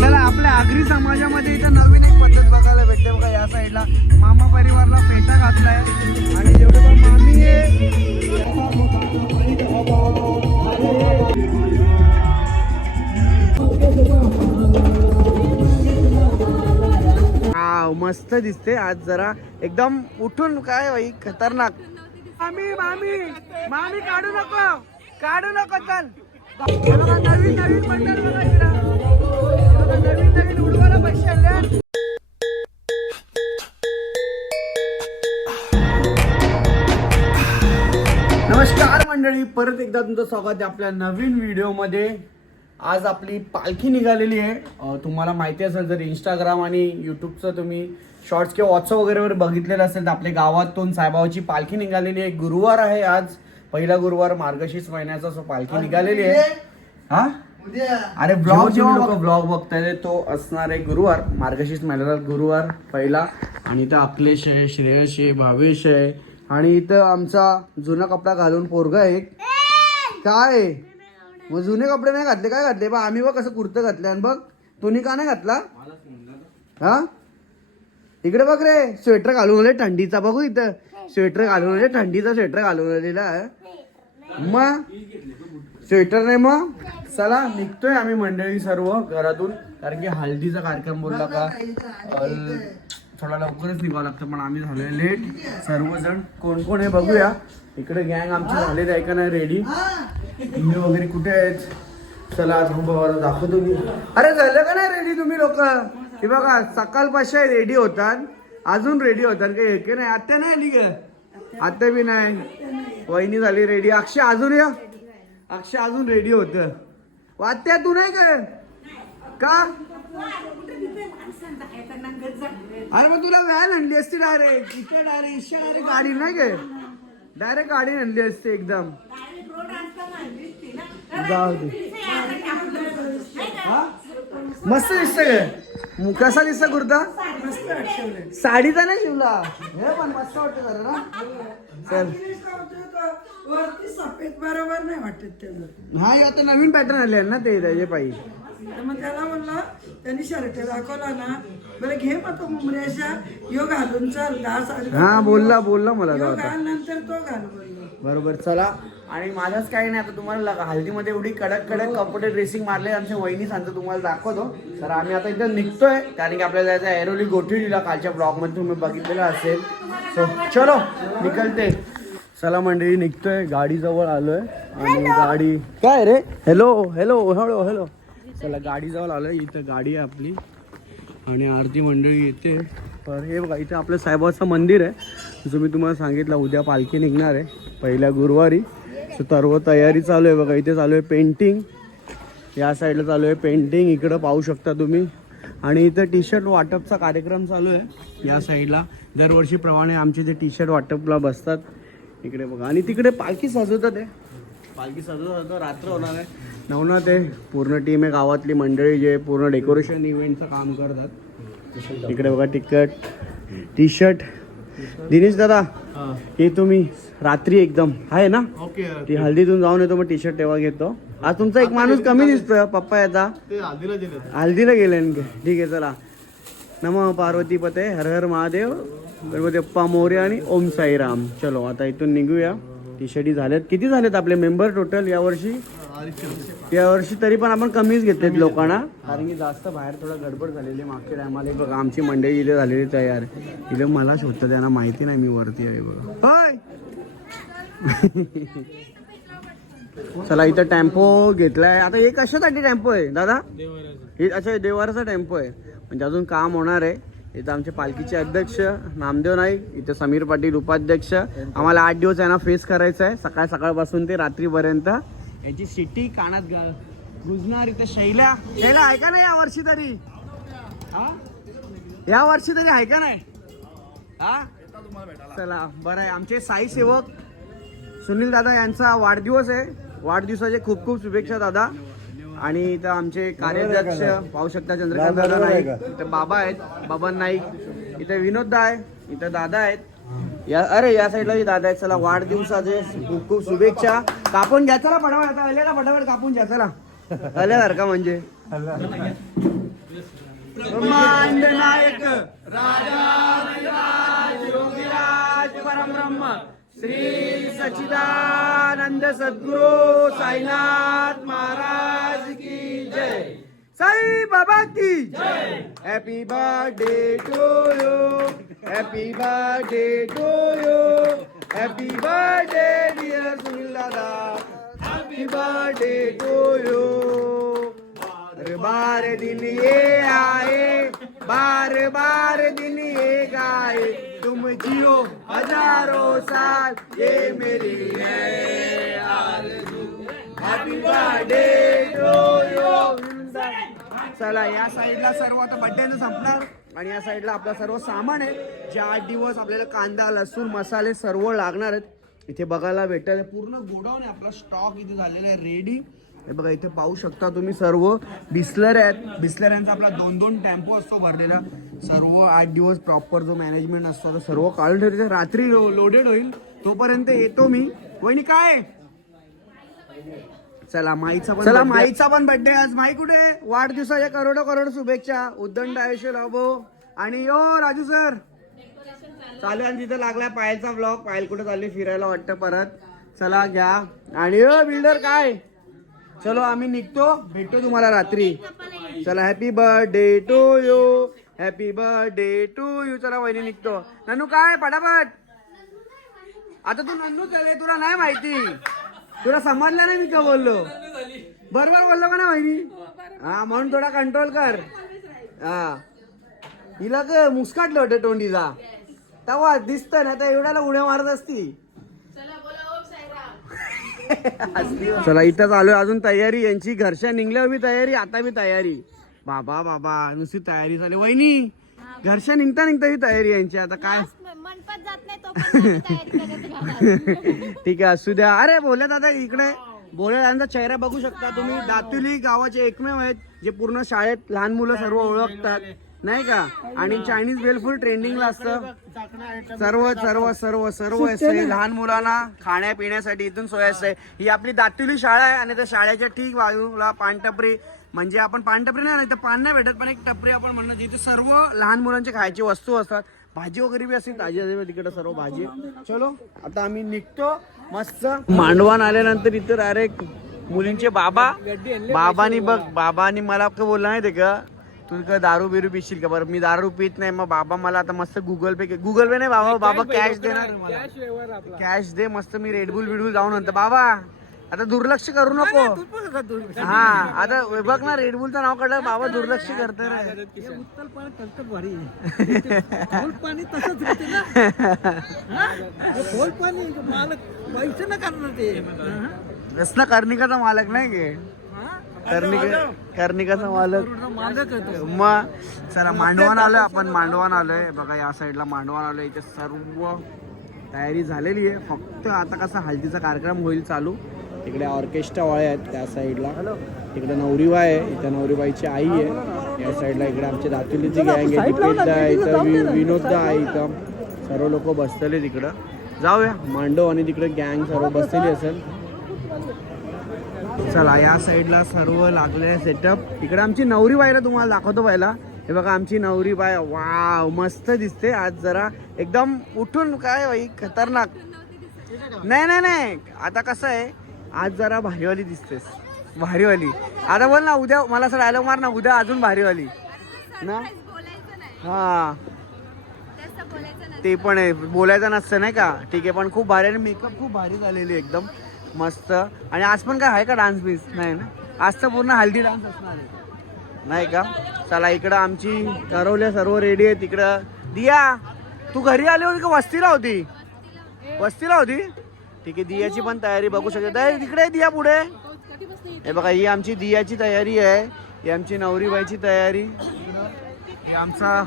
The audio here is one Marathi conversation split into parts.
चला आपल्या आगरी समाजामध्ये इथं नवीन एक पद्धत बघायला भेटते बघा. या साईडला मामा परिवारला फेटा घातलाय आणि जेवढे पण मामी आहे मस्त दिसते आज जरा एकदम उठून. काय भाई खतरनाक. मामी मामी मामी काढू नको चल. नवीन नवीन मंडळ बघा इकडं. नवीन नवीन उडवायला पैसे आले. नमस्कार मंडळी, परत एकदा तुमचं स्वागत आहे आपल्या नवीन व्हिडिओमध्ये. आज आपली पालखी निघालेली आहे. तुम्हाला माहिती असेल जर इंस्टाग्राम आणि यूट्यूबचं तुम्ही शॉर्ट्स किंवा व्हॉट्सअप वगैरेवर बघितलेलं असेल तर आपल्या गावातून साईबाबाची पालखी निघालेली आहे. गुरुवार आहे आज, पहिला गुरुवार मार्गशीर्ष महिन्याचा. सो पालखी निघालेली आहे. हा अरे ब्लॉग जेव्हा ब्लॉग बघताय तो असणार आहे गुरुवार, मार्गशीर्ष महिन्याचा गुरुवार पहिला. आणि इथं अखिलेश आहे, श्रेयश आहे, भावेश आहे आणि इथं आमचा जुना कपडा घालून पोरगा आहे. काय मग जुने कपडे नाही घातले? काय घातले बा? आम्ही बघ कसं कुर्तं घातलं आणि बघ तुम्ही का नाही घातला? हा इकडे बघ रे, स्वेटर घालून आले थंडीचा. बघू इथं स्वेटर घालून आले, थंडीचा स्वेटर घालून आलेला आहे. मग स्वेटर नाही. मग चला निघतोय आम्ही मंडळी सर्व घरातून, कारण की हळदीचा कार्यक्रम बोलला का थोडा लवकरच निघावं लागतं, पण आम्ही झालोय लेट सर्वजण. कोण कोण आहे बघूया. इकडे गँग आमची झालेली आहे का नाही रेडी? तुम्ही वगैरे कुठे आहेत? चला दाखवतो मी. अरे झालं का नाही रेडी तुम्ही लोक? हे बघा सकाळपासून रेडी होतात, अजून रेडी होतात काही हे नाही. आत्या नाही आली ग? आत्या बी नाही. वहिनी झाली रेडी. अक्षय अजून या, अक्षय अजून रेडी होत. आत्या तू नाही का? अरे मग तुला व्हॅन आणली असती डायरेक्ट. इथे डायरेक्ट गाडी नाही काय, डायरेक्ट गाडी आणली असते एकदम. जाऊ दे. मस्त दिसत. कसा दिसत कुर्ता? साडीचा नाही शिवला हे, पण मस्त वाटतं जरा ना. चल बरोबर नाही वाटत. हा आता नवीन पॅटर्न आले ना ते त्याचे पाहिजे. मग त्याला म्हणलं, त्यांनी शर्ट दाखवला ना, बरं घे मग तो मुमऱ्याच्या यो घालून चल 10 साडी. हा बोलला मला नंतर तो घाल बोललो. बरोबर. चला आणि माझंच काही नाही. आता तुम्हाला हल्दीमध्ये एवढी कडक कपडे ड्रेसिंग मारले आमच्या वहिनी सांगतो, तुम्हाला दाखवतो. तर आम्ही आता इथं निघतोय, कारण की आपल्याला जायचं ऐरोली गोठीला. कालच्या ब्लॉगमध्ये तुम्ही बघितलेलं असेल. सो चलो निकलते. चला मंडळी निघतोय, गाडीजवळ आलोय. आणि गाडी काय रे? Hello hello hello hello. चला गाडीजवळ आलोय. इथं गाडी आहे आपली आणि आरती मंडळी येते. तर हे बघा इथं आपलं साईबाबाचं मंदिर आहे. जसं मी तुम्हाला सांगितलं उद्या पालखी निघणार आहे पहिल्या गुरुवारी. सो सर्व तयारी चालू आहे बघा. इथे चालू आहे पेंटिंग, या साईडला चालू आहे पेंटिंग, इकडं पाहू शकता तुम्ही. आणि इथं टी शर्ट वाटपचा कार्यक्रम चालू आहे या साईडला. दरवर्षीप्रमाणे आमचे जे टी शर्ट वाटपला बसतात इकडे बघा. आणि तिकडे पालखी सजवतात आहे. पालखी सजवतात, रात्र होणार आहे. नवनाथ आहे, पूर्ण टीम आहे गावातली मंडळी जे पूर्ण डेकोरेशन इव्हेंटचं काम करतात. इकडे बघा तिकट टी शर्ट. दिनेश दादा हे तुम्ही रात्री एकदम आहे ना, ती हल्दीतून जाऊन येतो मग टी शर्ट तेव्हा घेतो. आज तुमचा एक माणूस कमी दिसतोय पप्पा याचा, हल्दीला गेले. ठीक आहे चला. नमः पार्वती पते, हर हर महादेव, गणपती बाप्पा मोरया आणि ओम साईराम. चलो आता इथून निघूया. टी शर्टी झाल्यात. किती झालेत आपले मेंबर टोटल यावर्षी? तरी पण आपण कमीच घेतलेत लोकांना, कारण की जास्त बाहेर थोडं गडबड झालेली मागच्या टायमाला. बघा आमची मंडळी इथे झालेली तयार. इथे मला शोधतं, त्यांना माहिती नाही मी वरती आहे बघा. होय चला इथं टेम्पो घेतलाय. आता हे कशासाठी टेम्पो आहे दादा? हे अच्छा देवाराचा टेम्पो आहे, म्हणजे अजून काम होणार आहे. इथं आमचे पालखीचे अध्यक्ष नामदेव नाईक, इथं समीर पाटील उपाध्यक्ष. आम्हाला 8 दिवस यांना फेस करायचं आहे, सकाळपासून ते रात्रीपर्यंत. याची सिटी कानात गुजणार. इथं शैला आहे का नाही यावर्षी तरी? या वर्षी तरी आहे का नाही? हा चला बरं आहे. आमचे साई सेवक सुनील दादा यांचा वाढदिवस आहे. वाढदिवसाचे खूप खूप शुभेच्छा दादा. आणि इथं आमचे कार्याध्यक्ष पाहू शकता चंद्रकांत दादा नाईक. इथं बाबा आहेत, बाबा नाईक. इथं विनोद दा आहे, इथं दादा आहेत. या साईडला दादा आहेत. चला वाढदिवसाचे खूप खूप शुभेच्छा. कापून घ्या चला पटापट. आता आलेला पटापट कापून घ्या चला. आल्यासारखा म्हणजे ब्रह्मांड नायक राजाधिराज योगीराज परब्रह्म श्री सच्चिदानंद सद्गुरु साईनाथ महाराज की जय, साई बाबा की जय. Happy birthday to you, happy birthday to you, happy birthday dear Sunil dada, happy birthday to you. हर बार दिन ये आए, बार बार दिन ये गाए, तुम जियो हजारों साल, ये मेरी है आरज़ू. Happy birthday to you. चला या साईडला सर्व आता बड्डेनं संपणार आणि या साईडला आपलं सर्व सामान आहे जे 8 दिवस आपल्याला कांदा लसूण मसाले सर्व लागणार आहेत. इथे बघायला भेटेल पूर्ण गोडाऊन आहे, आपला स्टॉक इथे झालेला आहे रेडी. हे बघा इथे पाहू शकता तुम्ही सर्व बिस्लर आहेत. बिस्लऱ्यांचा आपला 2-2 टेम्पो असतो भरलेला. सर्व 8 दिवस प्रॉपर जो मॅनेजमेंट असतो तो सर्व काढून ठेवते. रात्री लोडेड होईल तोपर्यंत येतो मी. वहिनी काय चला माईचा पण बर्थडे आज. माई कुठे वाढदिवसाच्या करोड शुभेच्छा. उद्दंड आयुष्य लाभो. आणि यो राजू सर चालू आणि तिथं लागलाय पायलचा ब्लॉग. पायल कुठे चालली फिरायला वाटतं परत. चला घ्या. आणि यो बिल्डर काय चलो आम्ही निघतो, भेटतो तुम्हाला रात्री. चला happy birthday to you, happy birthday to you. चला वहिनी निघतो. नन्नू काय पटापट. आता तू नन्नू चले तुला नाही माहिती, तुला समजलं नाही मी का बोललो. बरोबर बोललो का ना वहिनी. हा म्हणून थोडा कंट्रोल कर. हा हिला का मुस्काटलं होतं तोंडीचा तेव्हा दिसतं ना, तर एवढ्याला उड्या मारत असती. चला इथंच आलोय. अजून तयारी यांची घरच्या निघल्यावर बी तयारी, आता बी तयारी. बाबा बाबा नुसती तयारी झाली. वहिनी घरच्या निघता ही तयारी यांची. आता काय ठीक आहे असू द्या. अरे बोलत दादा इकडे बोलत दादांचा चेहरा बघू शकता तुम्ही. दातुली गावाचे एकमेव आहेत जे पूर्ण शाळेत लहान मुलं सर्व ओळखतात नाही का. आणि चायनीज बेल फुल ट्रेंडिंगला असतं. सर्व सर्व सर्व सर्व असते लहान मुलांना खाण्यापिण्यासाठी इथून सोय असते. ही आपली दातुली शाळा आहे आणि त्या शाळेच्या ठीक बाजूला पानटपरी, म्हणजे आपण पानटपरी नाही तर पान नाही भेटत पण एक टपरी आपण म्हणणं, जिथे सर्व लहान मुलांचे खायची वस्तू असतात. भाजी वगैरे बी असते ताजी तिकडे सर्व भाजी. चलो आता आम्ही निघतो मस्त. मांडवान आल्यानंतर इथं डायरेक्ट मुलींचे बाबानी बघ. बाबानी मला बोलला नाही ते का तू का दारू बिरू पिशील का. बरं मी दारू पित नाही. मग बाबा मला आता मस्त गुगल पे नाही बाबा कॅश देणार. कॅश दे मस्त. मी रेडबुल बिडबुल जाऊन म्हणतो बाबा आता दुर्लक्ष करू नको. हा आता बघ ना रेडबुलचं नाव काढलं बाबा दुर्लक्ष करतोय कर्णिकाचा मालक नाही गे. कर्णिकाचा मालक मग. चला मांडवान आलोय आपण. मांडवान आलोय बघा या साईडला मांडवान आलोय. इथे सर्व तयारी झालेली आहे. फक्त आता कसा हळदीचा कार्यक्रम होईल चालू. तिकडे ऑर्केस्ट्रा वाळे आहेत त्या साईडला. तिकडे नवरीबाई आहे. इथं नवरीबाईची आई आहे या साईडला. इकडे आमच्या दातुलीची गँग आहे. दीपेशदा आहे इथं, विनोददा आहे इथं. सर्व लोक बसलेले तिकडं. जाऊया मांडव आणि तिकडे गँग सर्व बसलेली असेल. चला या साईडला सर्व लागलेले सेटअप. इकडे आमची नवरीबाईला तुम्हाला दाखवतो पहिला. हे बघा आमची नवरीबाई. वाव मस्त दिसते आज. जरा एकदम उठून काय बाई खतरनाक. नाही आता कसं आहे आज जरा भारीवाली दिसतेस. भारीवाली. आता बोल ना उद्या मला असं डायलॉग मार ना उद्या अजून भारीवाली ना. हा ते पण आहे बोलायचं नसतं नाही का. ठीक आहे पण खूप भारी आणि मेकअप खूप भारी झालेली एकदम मस्त. आणि आज पण काय आहे का डान्स बीस नाही ना. आज तर पूर्ण हल्दी डान्स असणार आहे नाही का. चला इकडं आमची ठरवल्या सर्व रेडी आहे. तिकडं दिया तू घरी आली होती का वस्तीला होती. वस्तीला होती ठीक आहे. दियाची पण तयारी बघू शकते तिकडे. दिया पुढे. हे बघा ही आमची दियाची तयारी आहे. ही आमची नवरीबाईची तयारी. हे आमचा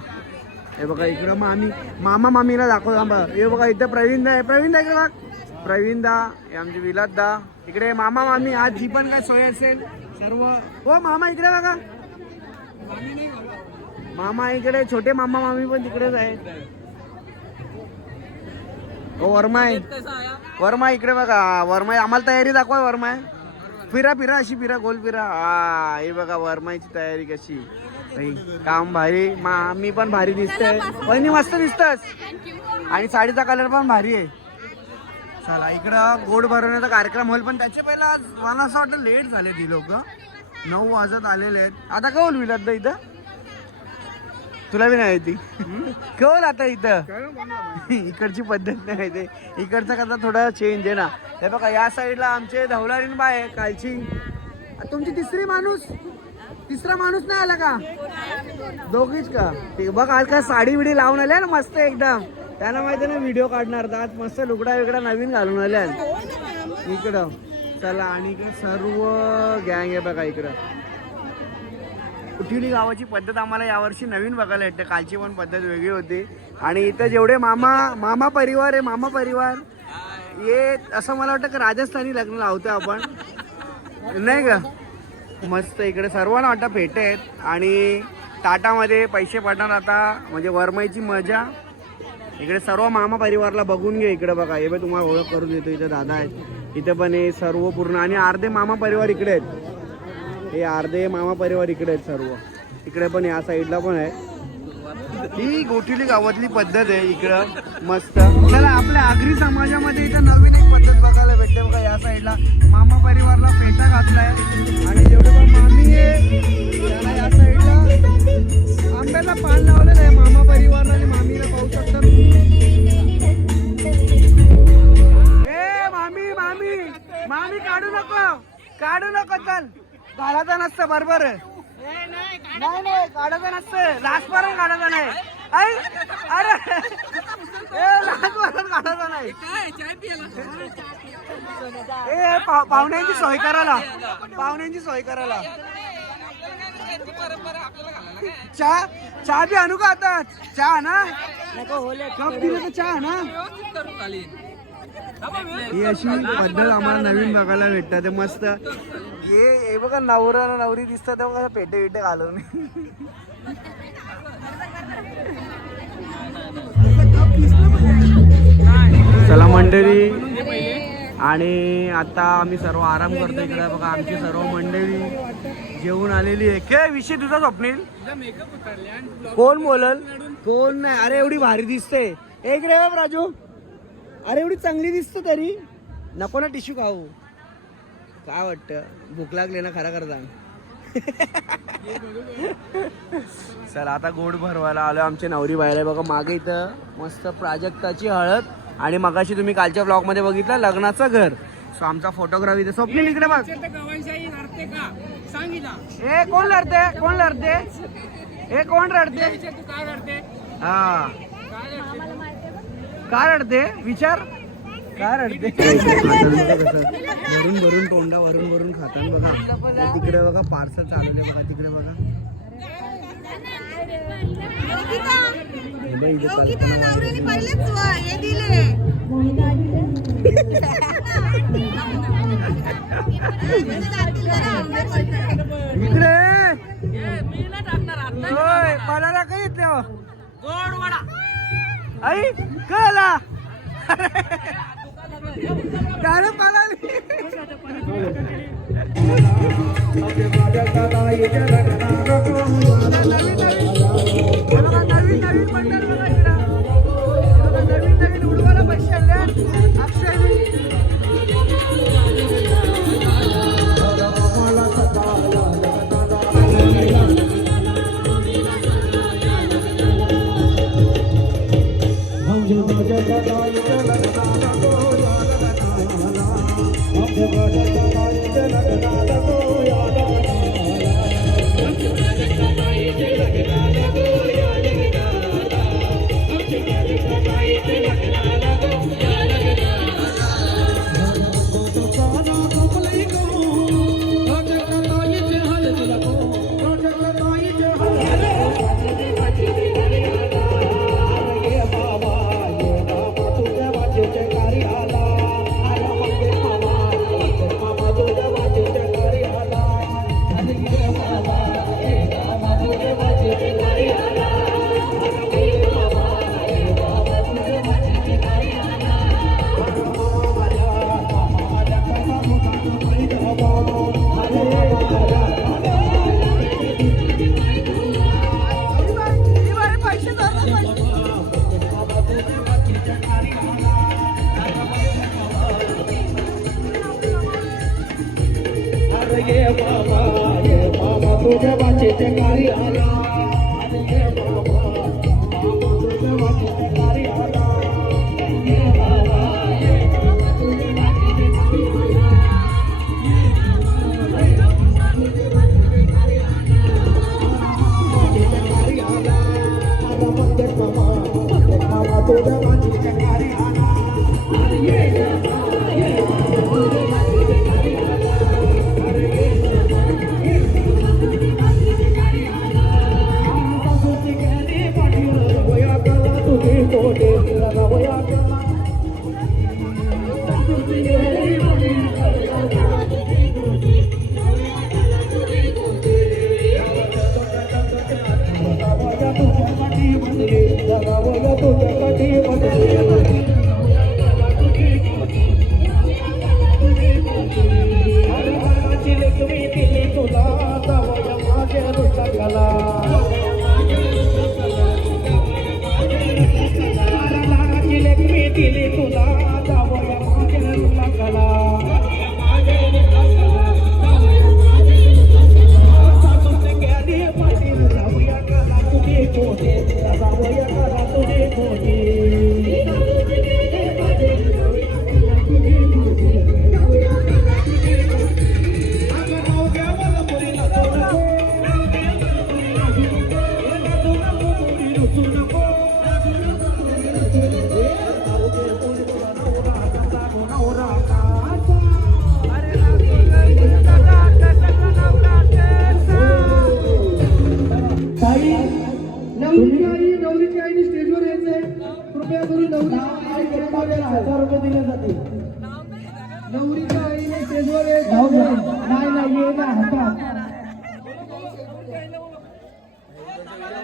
हे बघा इकडं मामा मामीला दाखवतो. हे बघा इथं प्रवीणदा आहे. प्रवीणदा इकडे बघ. प्रवीणदा हे आमचे विलासदा. इकडे मामा मामी. आज जी पण काय सोय असेल सर्व. हो मामा इकडे बघा. मामा इकडे. छोटे मामा मामी पण तिकडेच आहेत. हो वर्मा आहे. वर्मा इकडे बघा. वर्मा आम्हाला तयारी दाखवा. वर्मा फिरा फिरा अशी फिरा गोल फिरा. हा हे बघा वरमाईची तयारी कशी. काम भारी. मी पण भारी दिसते. वहिनी मस्त दिसतस आणि साडीचा कलर पण भारी आहे. चला इकडं गोड भरवण्याचा कार्यक्रम होईल पण त्याच्या पहिला आज मला असं वाटतं लेट झाले ती लोक. 9 वाजत आलेले आहेत. आता कौल मिळत इथं तुला बी नाही ती कौल आता इथं. इकडची पद्धत नाही ते इकडचं कसा थोडं चेंज आहे ना. हे बघा या साईडला आमचे धवलारीन बाय आहे कालची. तुमची तिसरा माणूस नाही आला का? दोघीच का? ठीक बघ आज काय साडी बिडी लावून आल्या ना मस्त एकदम. त्यांना माहिती ना व्हिडिओ काढणार तर आज मस्त लुगडा वेगळा नवीन घालून आल्या इकडं. चला आणि इकडे सर्व गँग आहे बघा इकडं. उठिवली गावाची पद्धत आम्हाला यावर्षी नवीन बघायला भेटते. कालची पण पद्धत वेगळी होती. आणि इथं जेवढे मामा परिवार हे असं मला वाटतं की राजस्थानी लग्न लावतो आपण नाही का. मस्त इकडे सर्वांना वाटतं भेटे आहेत आणि ताटामध्ये पैसे पडणार आता म्हणजे वरमाईची मजा. इकडे सर्व मामा परिवारला बघून घे. इकडे बघा हे तुम्हाला ओळख करून देतो. इथे दादा आहेत. इथे पण हे सर्व पूर्ण आणि अर्धे मामा परिवार इकडे आहेत. हे अर्धे मामा परिवार इकडे आहेत सर्व. इकडे पण या साईडला पण आहे. ही गोठिवली गावातली पद्धत आहे इकडं मस्त. चला आपल्या आगरी समाजामध्ये इथं नवीन एक पद्धत बघायला भेटते बघा. या साईडला मामा परिवारला फेटा घातलाय आणि जेवढे पण मामी आहे त्याला या साईडला आंब्याला पान लावलेलं आहे मामा परिवारला आणि मामीला पाहू शकता. ए मामी काढू नको चल. काढायचं नसतं बरोबर. नाही काढायचं नसतं. लास्टपर्यंत काढायचं नाही. अरे लास्टपर्यंत काढायचं नाही. पाहुण्यांची सोय करायला चहा बी आणू का आता? चहा ना कप दिलं तर चहा ना. ही अशी पद्धत आम्हाला नवीन बघायला भेटतात. मस्त हे बघा नवरा नवरी दिसतात तेव्हा पेटे घालून. चला मंडळी आणि आता आम्ही सर्व आराम करतो. इकडे बघा आमची सर्व मंडळी जेवून आलेली आहे. काय विषय तुझा स्वप्नील? कोण बोलल? कोण नाही. अरे एवढी भारी दिसते. एक रे राजू. अरे एवढी चांगली दिसतो तरी नको ना टिश्यू खाऊ. काय वाटतं भूक लागली ना खरा सांग. चला आता गोड भरवायला आलो. आमचे नवरी बाहेर बघा मागे इथं मस्त प्राजक्ताची हळद आणि मगाशी तुम्ही कालच्या ब्लॉग मध्ये बघितलं लग्नाचं घर. सो आमचा फोटोग्राफी स्वप्नील इकडे बघ. हे कोण लढते हे कोण रडते? हा काय रडते विचार. काय रडते? भरून तोंडा भरून खातात बघा. तिकडे बघा पार्सल चालवले बघा. तिकडे बघा इकडे पडायला काही येत गोड वडा. आई कला काय पालाली. नवीन मंडळ बघा इकडं. नवीन उडवायला पैसे आले.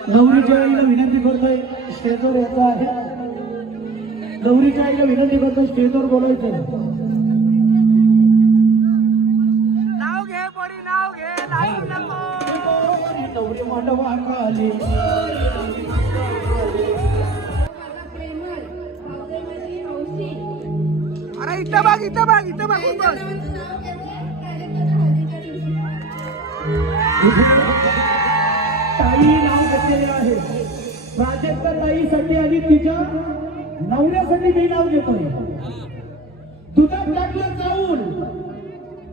नवरीच्या आईला विनंती करतोय स्टेजवर यायचं आहे. नवरीच्या आईला विनंती करतोय स्टेजवर बोलायचं. नाव घे पोरी, नाव घे, नाचू नको. नवरी मांडवाखाली अरे इथं बघ, इथं बघ, इथं बघ, इथं बघ. ताई नाव घेतलेले आहे. प्राजक्ता ताईसाठी आणि तिच्या नवऱ्यासाठी मी नाव घेतोय. दुधात टाकलं चावून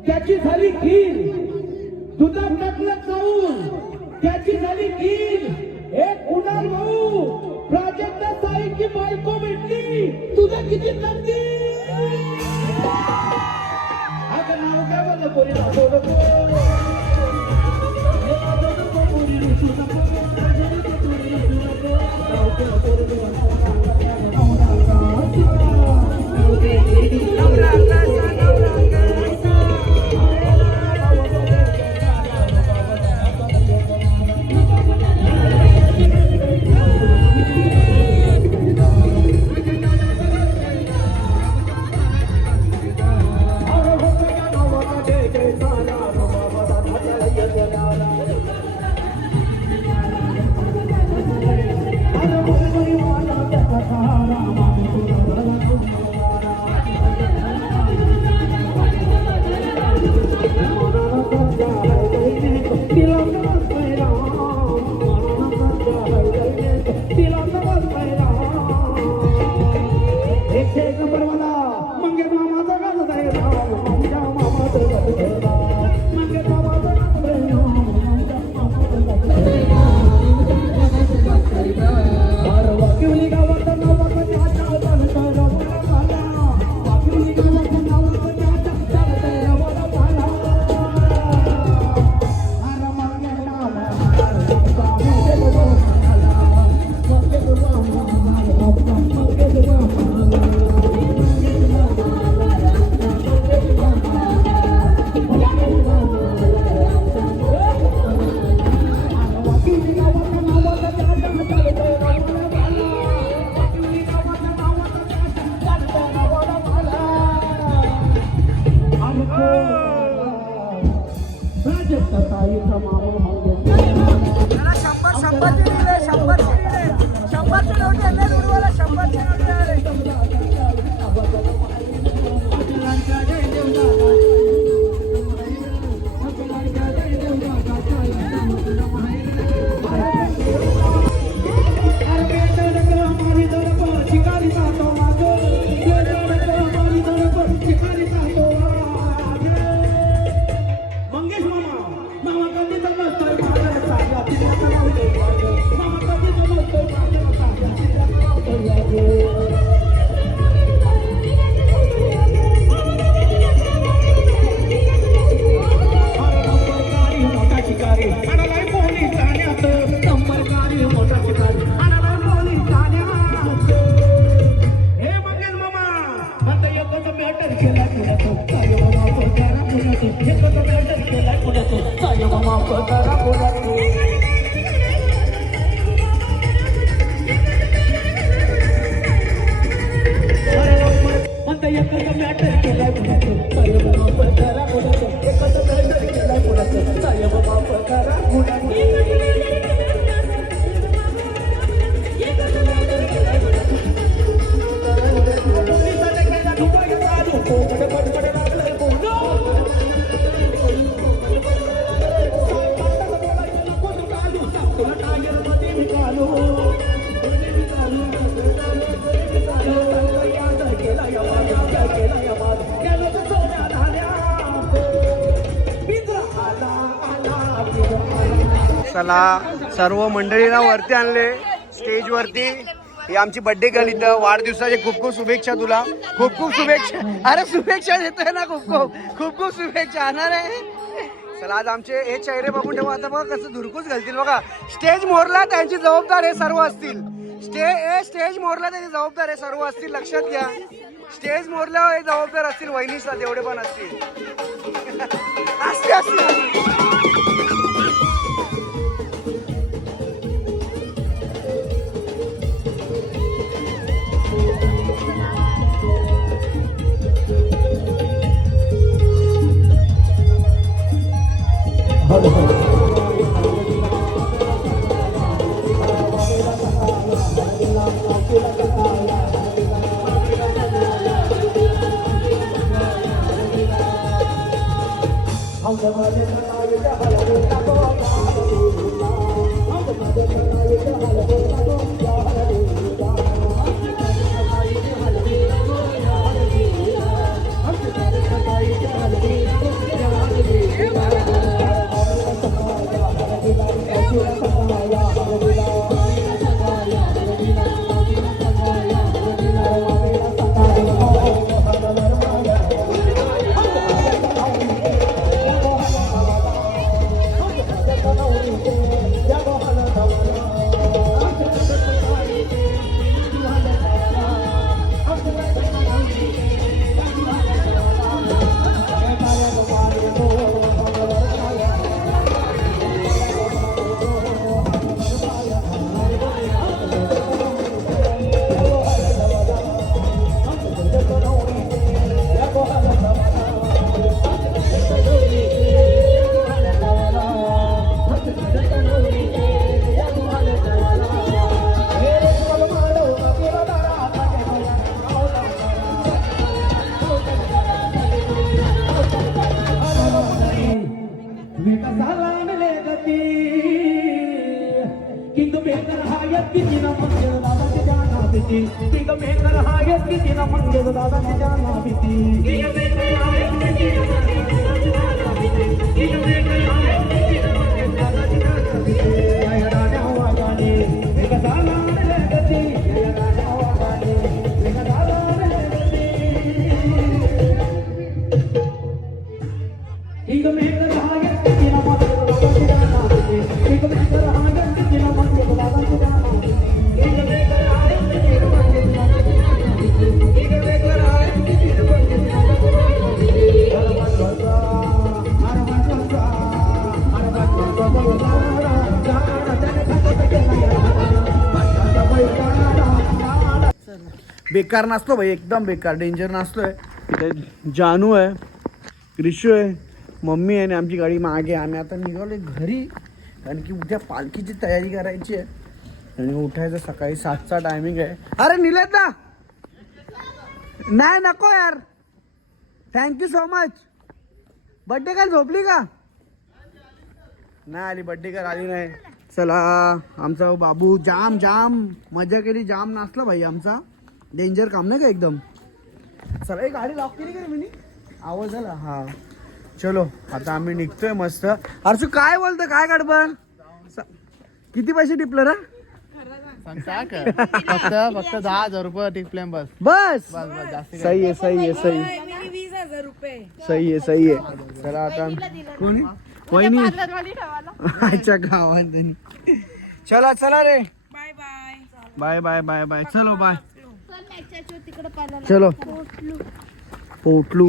त्याची झाली खीर. दुधात टाकलं चावून त्याची झाली खीर. एक कुणाल भाऊ प्राजक्ता ताईची बायको भेटली. तुझं किती नक्की अगं नाव काय म्हणलं कोणी नाव चला सर्व मंडळींना वरती आणले स्टेज वरती. ही आमची बर्थडे गर्ल इथं. वाढदिवसाचे खूप खूप शुभेच्छा तुला. खूप खूप शुभेच्छा. अरे शुभेच्छा देतोय ना. खूप खूप शुभेच्छा आणणार आहे. चला आज आमचे हे चेहरे बघून ठेवा. आता बघा कसं धुरकूस घालतील बघा. स्टेज मोरला त्यांची जबाबदार हे सर्व असतील. स्टेज मोरला त्यांची जबाबदार हे सर्व असतील. लक्षात घ्या. स्टेज मोरला हे जबाबदार असतील. वहिनीचा तेवढे पण असतील. असतील. बेकार नाचतो भाई. एकदम बेकार डेंजर नाचतोय. इथे जानू आहे, क्रिशू आहे, मम्मी आहे आणि आमची गाडी मागे. आम्ही आता निघालोय घरी कारण की उद्या पालखीची तयारी करायची आहे आणि उठायचं सकाळी 7चा टायमिंग आहे. अरे निलेत ना. नाही नको यार. Thank you so much. बड्डे काल झोपली का? नाही आली. बड्डे काल आली नाही. चला आमचा बाबू जाम जाम मजा केली. जाम नाचला भाई आमचा. डेंजर काम नाही का एकदम. चला एक गाडी लॉक केली का मी? आवाज आला. हा चलो आता आम्ही निघतोय मस्त. अर्सू काय बोलतो? काय गडबड? किती पैसे टिपलं रा फक्त 10,000 रुपये टिकले बस. बस जास्त सही आहे सही आहे सही मी 20,000 रुपये सही आहे सही आहे. चला आता कोणी वहिनी अच्छा गावात त्यांनी. चला चला रे bye bye bye bye bye bye चलो बाय चलो पोटलू